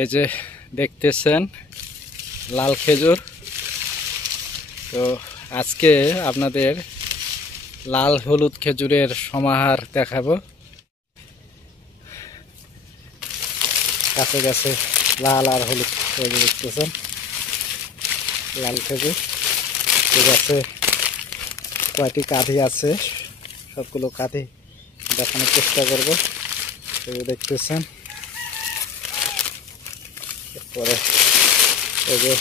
এই যে দেখতেছেন লাল খেজুর। তো আজকে আপনাদের লাল হলুদ খেজুরের সমাহার দেখাবো। কাছে কাছে লাল আর হলুদ খেজুর দেখতেছেন, লাল খেজুর। ঠিক আছে, কয়টি কাঁধি আছে সবগুলো কাঁধি দেখানোর চেষ্টা করব। এই দেখতেছেন, এরপরে এই যে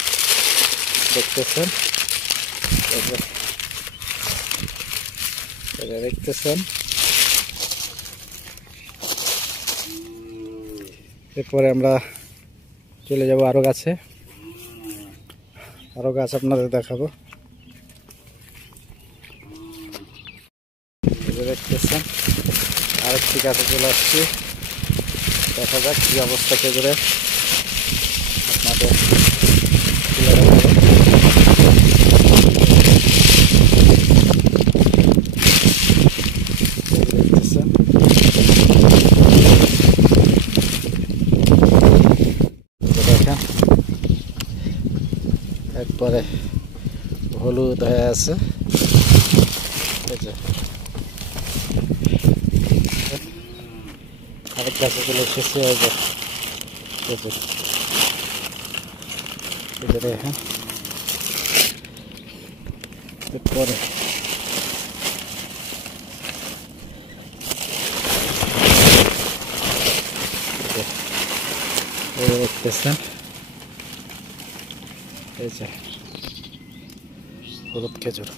দেখতেছেন, দেখতেছেন। এরপরে আমরা চলে যাব আরো গাছে, আরো গাছ আপনাদের দেখাবো। দেখতেছেন আরেকটি গাছে চলে আসছি, দেখা যাক কি অবস্থা খেজুরের আপনাদের তুলে দেখাবো। দেখতেছেন দেখেন, একবারে হলুদ হয়ে আছে। আরেক গাছে চলে এসেছে, দেখেন। এরপরে দেখতেছেন এই যে হলুদ খেজুর।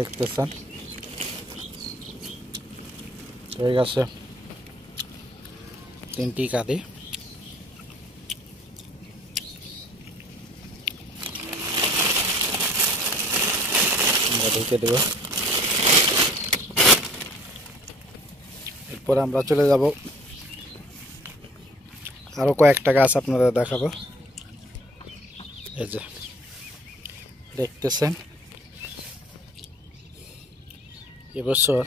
দেখতেছেন এই গাছে তিনটি কাঁদি। আমরা ঢুকে দেব। এরপর আমরা চলে যাব আরো কয়েকটা গাছ আপনাদের দেখাবো। এই যে দেখতেছেন, এবছর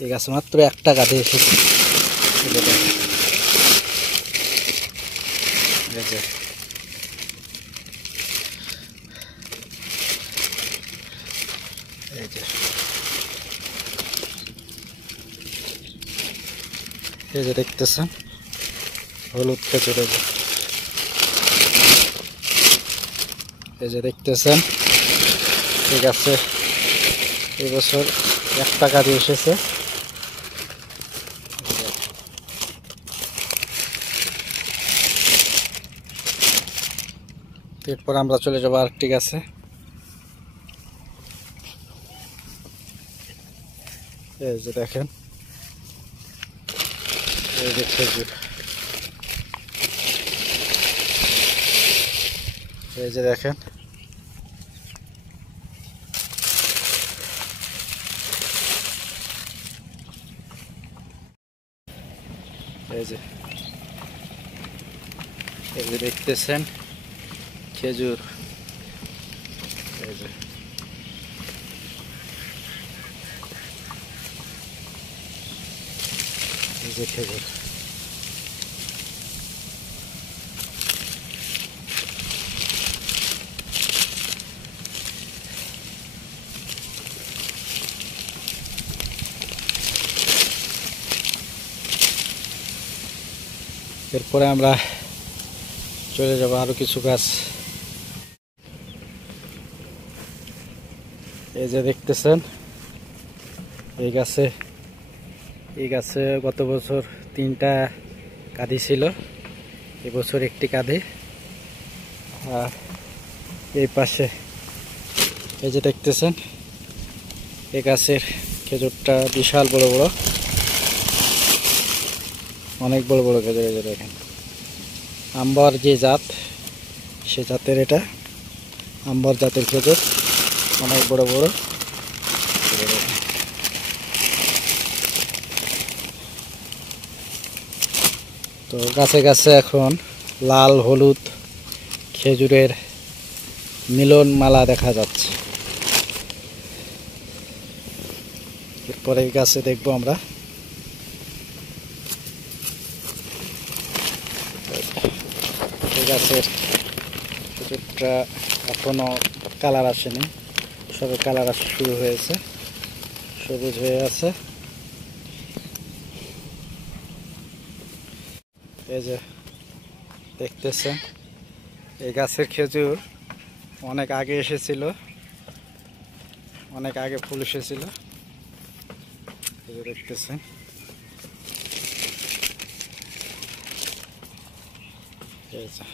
এই গাছে মাত্র একটা কাঁধি এসেছে। এই যে দেখতেছেন হলুদ খেজুর। এই যে দেখতেছেন এই গাছে এবছর একটা কাঁধি এসেছে। এরপর আমরা চলে যাবো আরেকটি গাছে। এই যে দেখেন, এই যে খেজুর। এই যে দেখেন, এই যে দেখতেছেন খেজুর। এই যে খেজুর। এরপরে আমরা চলে যাব আরো কিছু গাছ। এই যে দেখতেছেন এই গাছে গত বছর তিনটা কাঁধি ছিল, এবছর একটি কাঁধি। আর এই পাশে এই যে দেখতেছেন এই গাছের খেজুরটা বিশাল বড় বড়, অনেক বড় বড় খেজুর। এই যে দেখেন, আম্বার যে জাত সে জাতের, এটা আম্বার জাতের খেজুর, অনেক বড় বড়। বড়। তো গাছে গাছে এখন লাল হলুদ খেজুরের মিলন মালা দেখা যাচ্ছে। এরপরে এই গাছে দেখবো আমরা, এই গাছের খেজুরটা এখনো কালার আসেনি, সবে কালার আসা শুরু হয়েছে, সবুজ হয়ে আছে। এই যে দেখতেছেন, এই গাছের খেজুর অনেক আগে এসেছিল, অনেক আগে ফুল এসেছিল। এই যে দেখতেছেন, এই যে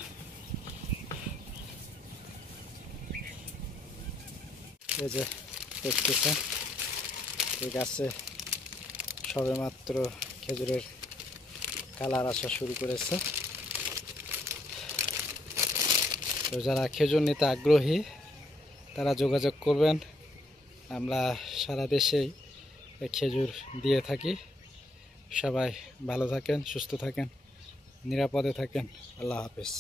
এই যে দেখতেছেন, এই গাছে সবেমাত্র খেজুরের কালার আসা শুরু করেছে। তো যারা খেজুর নিতে আগ্রহী তারা যোগাযোগ করবেন। আমরা সারা দেশেই খেজুর দিয়ে থাকি। সবাই ভালো থাকেন, সুস্থ থাকেন, নিরাপদে থাকেন। আল্লাহ হাফেজ।